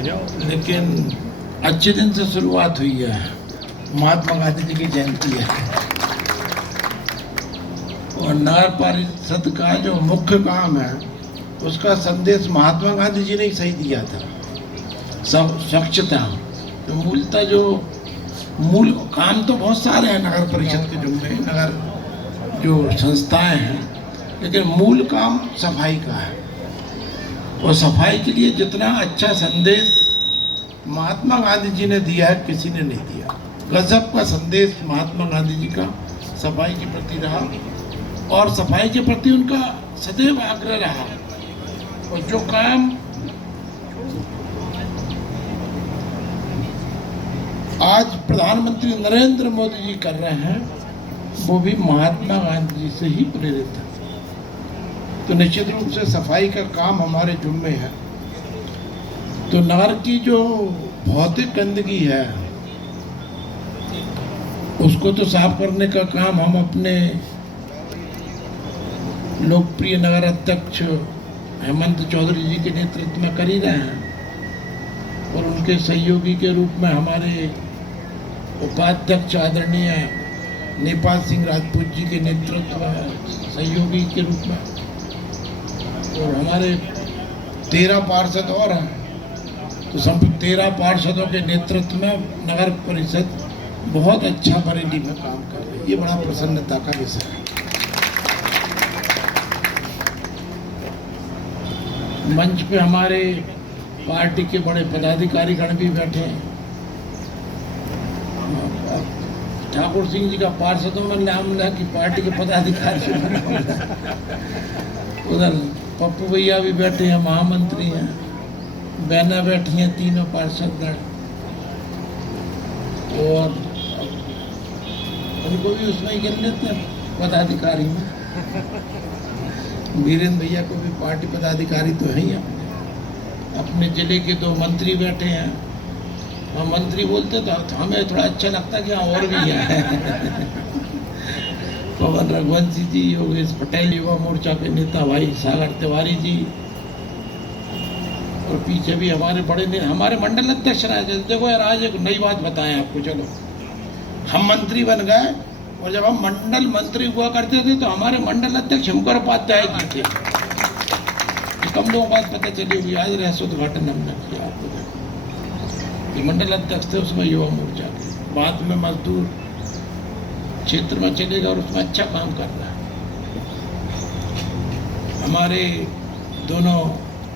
लेकिन अच्छे दिन से शुरुआत हुई है। महात्मा गांधी जी की जयंती है और नगर परिषद का जो मुख्य काम है उसका संदेश महात्मा गांधी जी ने ही सही दिया था। सब स्वच्छता, तो मूलतः जो मूल काम तो बहुत सारे हैं नगर परिषद के जुम्मे, नगर जो संस्थाएं हैं, लेकिन मूल काम सफाई का है। और सफाई के लिए जितना अच्छा संदेश महात्मा गांधी जी ने दिया है किसी ने नहीं दिया। गजब का संदेश महात्मा गांधी जी का सफाई के प्रति रहा और सफाई के प्रति उनका सदैव आग्रह रहा। और जो काम आज प्रधानमंत्री नरेंद्र मोदी जी कर रहे हैं वो भी महात्मा गांधी जी से ही प्रेरित है। तो निश्चित रूप से सफाई का काम हमारे जुम्मे है। तो नगर की जो भौतिक गंदगी है उसको तो साफ करने का काम हम अपने लोकप्रिय नगर अध्यक्ष हेमंत चौधरी जी के नेतृत्व में कर ही रहे हैं और उनके सहयोगी के रूप में हमारे उपाध्यक्ष आदरणीय नेपाल सिंह राजपूत जी के नेतृत्व सहयोगी के रूप में, और हमारे 13 पार्षद और हैं। तो सब 13 पार्षदों के नेतृत्व में नगर परिषद बहुत अच्छा बरेली में काम कर रही है। ये बड़ा प्रसन्नता का विषय है। मंच पे हमारे पार्टी के बड़े पदाधिकारी गण भी बैठे हैं। ठाकुर सिंह जी का पार्षदों में नाम ना कि पार्टी के पदाधिकारी उधर पप्पू भैया भी बैठे हैं, महामंत्री हैं, बहना बैठी हैं, तीनों पार्षद गण, और उनको भी उसमें ही गिन लेते हैं पदाधिकारी में। वीरेंद्र भैया को भी पार्टी पदाधिकारी तो है ही। अपने जिले के 2 मंत्री बैठे हैं। हम मंत्री बोलते तो हमें थोड़ा अच्छा लगता कि हाँ और भी है। पवन रघुवंशी जी, योगेश पटेल युवा मोर्चा के नेता भाई सागर तिवारी जी, और पीछे भी हमारे बड़े हमारे मंडल अध्यक्ष रहे। देखो यार, आज एक नई बात बताएं आपको। चलो, हम मंत्री बन गए और जब हम मंडल मंत्री हुआ करते थे तो हमारे मंडल अध्यक्ष शंकर उपाध्याय जी थे। कम लोगों को बात पता चली होगी, आज रहस्योद्घाटन हमने किया आपको। मंडल अध्यक्ष थे उसमें युवा मोर्चा के, बाद में मजदूर क्षेत्र में चलेगा और उसमें अच्छा काम कर रहा है। हमारे दोनों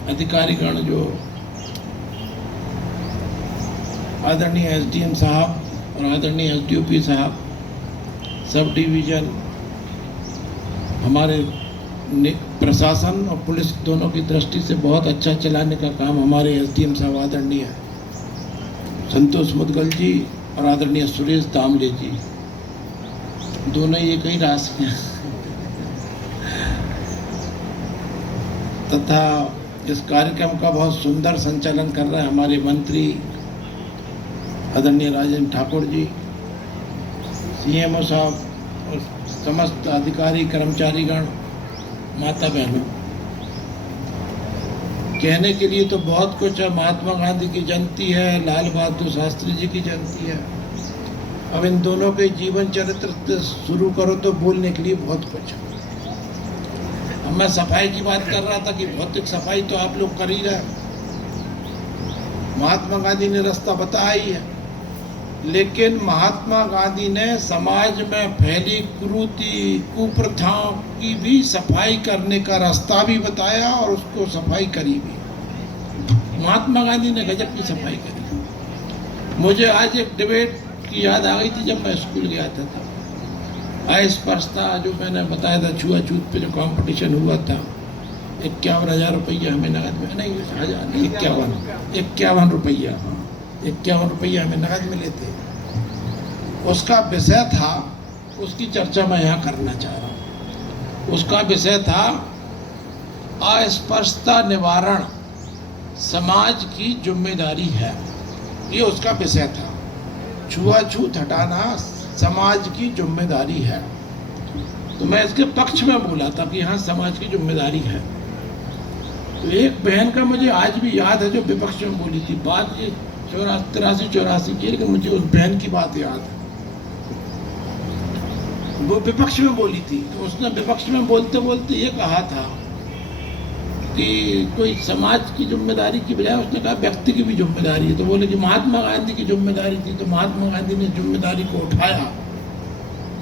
अधिकारीगण जो आदरणीय एसडीएम साहब और आदरणीय एसडीओपी साहब, सब डिवीजन, हमारे प्रशासन और पुलिस दोनों की दृष्टि से बहुत अच्छा चलाने का काम हमारे एसडीएम साहब आदरणीय संतोष मुदगल जी और आदरणीय सुरेश दामले जी, दोनों ही एक ही राशि हैं। तथा इस कार्यक्रम का बहुत सुंदर संचालन कर रहे हैं हमारे मंत्री आदरणीय राजेंद्र ठाकुर जी, सीएमओ साहब और समस्त अधिकारी कर्मचारीगण, माता बहनों। कहने के लिए तो बहुत कुछ है। महात्मा गांधी की जयंती है, लाल बहादुर शास्त्री जी की जयंती है। अब इन दोनों के जीवन चरित्र शुरू करो तो बोलने के लिए बहुत कुछ है। अब मैं सफाई की बात कर रहा था कि भौतिक सफाई तो आप लोग कर ही रहे। महात्मा गांधी ने रास्ता बताया ही है, लेकिन महात्मा गांधी ने समाज में फैली कुरीति कुप्रथाओं की भी सफाई करने का रास्ता भी बताया और उसको सफाई करी भी। महात्मा गांधी ने गजब की सफाई करी। मुझे आज एक डिबेट की याद आ गई थी जब मैं स्कूल गया था। अस्पृश्यता जो मैंने बताया था, छुआछूत पे जो कंपटीशन हुआ था, 51,000 रुपया हमें नगद में, नहीं 51 रुपया, हाँ 51 रुपया हमें नगद मिले थे। उसका विषय था, उसकी चर्चा मैं यहाँ करना चाह रहा हूँ। उसका विषय था अस्पृश्यता निवारण समाज की जिम्मेदारी है। ये उसका विषय था। छुआछूत हटाना समाज की जिम्मेदारी है। तो मैं इसके पक्ष में बोला था कि हाँ समाज की जिम्मेदारी है। तो एक बहन का मुझे आज भी याद है जो विपक्ष में बोली थी, बात ये 83-84 की, लेकिन मुझे उस बहन की बात याद है। वो विपक्ष में बोली थी, तो उसने विपक्ष में बोलते बोलते ये कहा था कि कोई समाज की जिम्मेदारी की बजाय उसने कहा व्यक्ति की भी जिम्मेदारी है। तो बोले कि महात्मा गांधी की जिम्मेदारी थी, तो महात्मा गांधी ने जिम्मेदारी को उठाया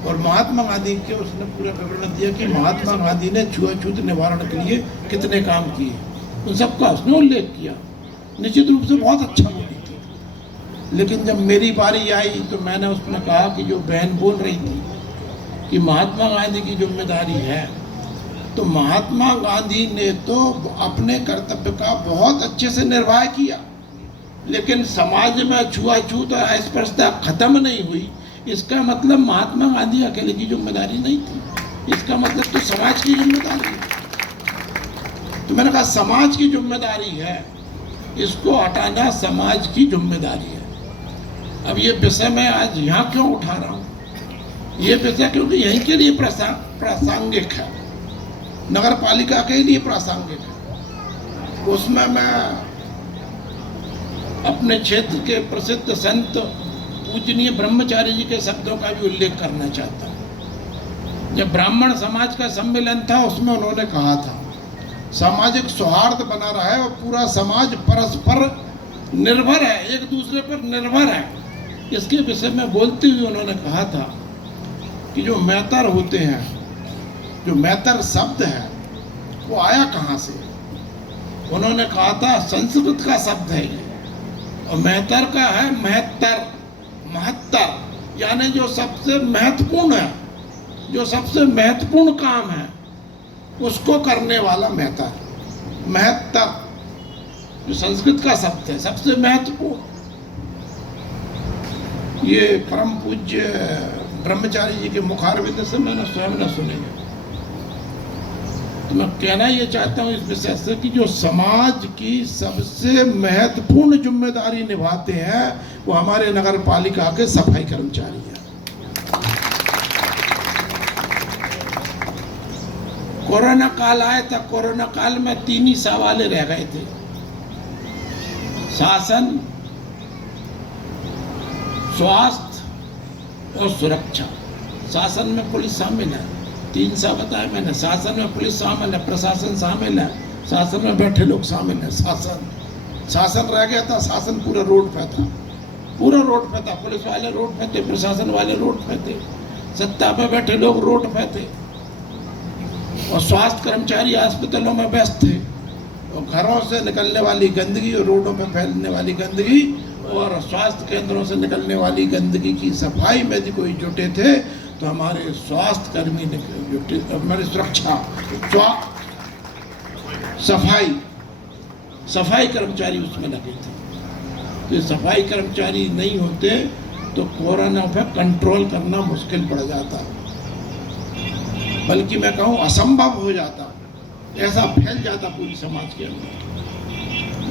और महात्मा गांधी के उसने पूरा विवरण दिया कि महात्मा गांधी ने छुआछूत निवारण के लिए कितने काम किए, उन सबका उसने उल्लेख किया। निश्चित रूप से बहुत अच्छा बोली थी। लेकिन जब मेरी बारी आई तो मैंने उसमें कहा कि जो बहन बोल रही थी कि महात्मा गांधी की जिम्मेदारी है, तो महात्मा गांधी ने तो अपने कर्तव्य का बहुत अच्छे से निर्वाह किया, लेकिन समाज में छुआछूत और अस्पृश्यता खत्म नहीं हुई। इसका मतलब महात्मा गांधी अकेले की जिम्मेदारी नहीं थी, इसका मतलब तो समाज की जिम्मेदारी है। तो मैंने कहा समाज की जिम्मेदारी है, इसको हटाना समाज की जिम्मेदारी है। अब ये विषय मैं आज यहाँ क्यों उठा रहा हूँ? ये विषय क्योंकि यहीं के लिए प्रासंगिक है, नगर पालिका के लिए प्रासंगिक है। उसमें मैं अपने क्षेत्र के प्रसिद्ध संत पूजनीय ब्रह्मचारी जी के शब्दों का भी उल्लेख करना चाहता हूँ। जब ब्राह्मण समाज का सम्मेलन था, उसमें उन्होंने कहा था सामाजिक सौहार्द बना रहा है और पूरा समाज परस्पर निर्भर है, एक दूसरे पर निर्भर है। इसके विषय में बोलते हुए उन्होंने कहा था कि जो मैतर होते हैं, जो मैतर शब्द है वो आया कहाँ से? उन्होंने कहा था संस्कृत का शब्द है ये, और मैतर का है महत्तर, महत्तर, यानी जो सबसे महत्वपूर्ण है, जो सबसे महत्वपूर्ण काम है उसको करने वाला महत्तर, महत्तर जो संस्कृत का शब्द है, सबसे महत्वपूर्ण। ये परम पूज्य ब्रह्मचारी जी के मुखारविंद से मैंने स्वयं न सुने। तो मैं कहना ये चाहता हूँ इस विषय से कि जो समाज की सबसे महत्वपूर्ण जिम्मेदारी निभाते हैं वो हमारे नगर पालिका के सफाई कर्मचारी हैं। कोरोना काल आया था, कोरोना काल में 3 ही सवाल रह गए थे, शासन, स्वास्थ्य और सुरक्षा। शासन में पुलिस शामिल है, 3 सा बताया मैंने। शासन में पुलिस शामिल है, प्रशासन शामिल है, शासन में बैठे लोग शामिल हैं। शासन रह गया था, शासन पूरा रोड पे था, पूरा रोड पे था। पुलिस वाले रोड पे थे, प्रशासन वाले रोड पे थे, सत्ता पे बैठे लोग रोड पे थे, और स्वास्थ्य कर्मचारी अस्पतालों में व्यस्त थे। और घरों से निकलने वाली गंदगी और रोडों पे फैलने वाली गंदगी और स्वास्थ्य केंद्रों से निकलने वाली गंदगी की सफाई में यदि कोई जुटे थे तो हमारे स्वास्थ्य कर्मी जुटे, हमारी सुरक्षा, सफाई कर्मचारी उसमें लगे थे। तो सफाई कर्मचारी नहीं होते तो कोरोना पर कंट्रोल करना मुश्किल पड़ जाता, बल्कि मैं कहूँ असंभव हो जाता, ऐसा फैल जाता पूरी समाज के अंदर।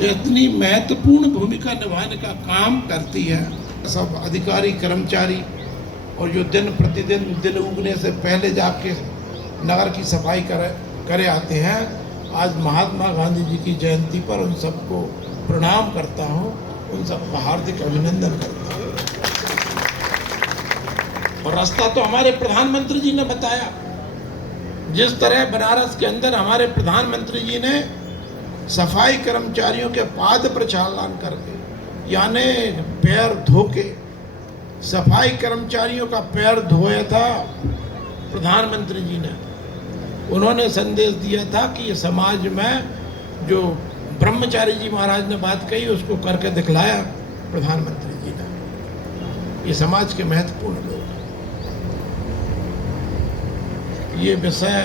इतनी महत्वपूर्ण भूमिका निभाने का काम करती है सब अधिकारी कर्मचारी, और जो दिन प्रतिदिन दिन उगने से पहले जाके नगर की सफाई करे आते हैं। आज महात्मा गांधी जी की जयंती पर उन सबको प्रणाम करता हूँ, उन सबका हार्दिक अभिनंदन करता हूँ। और रास्ता तो हमारे प्रधानमंत्री जी ने बताया। जिस तरह बनारस के अंदर हमारे प्रधानमंत्री जी ने सफाई कर्मचारियों के पाद प्रक्षालन करके, यानी पैर धो के सफाई कर्मचारियों का पैर धोया था प्रधानमंत्री जी ने। उन्होंने संदेश दिया था कि ये समाज में जो ब्रह्मचारी जी महाराज ने बात कही उसको करके दिखलाया प्रधानमंत्री जी ने। ये समाज के महत्वपूर्ण लोग हैं। ये विषय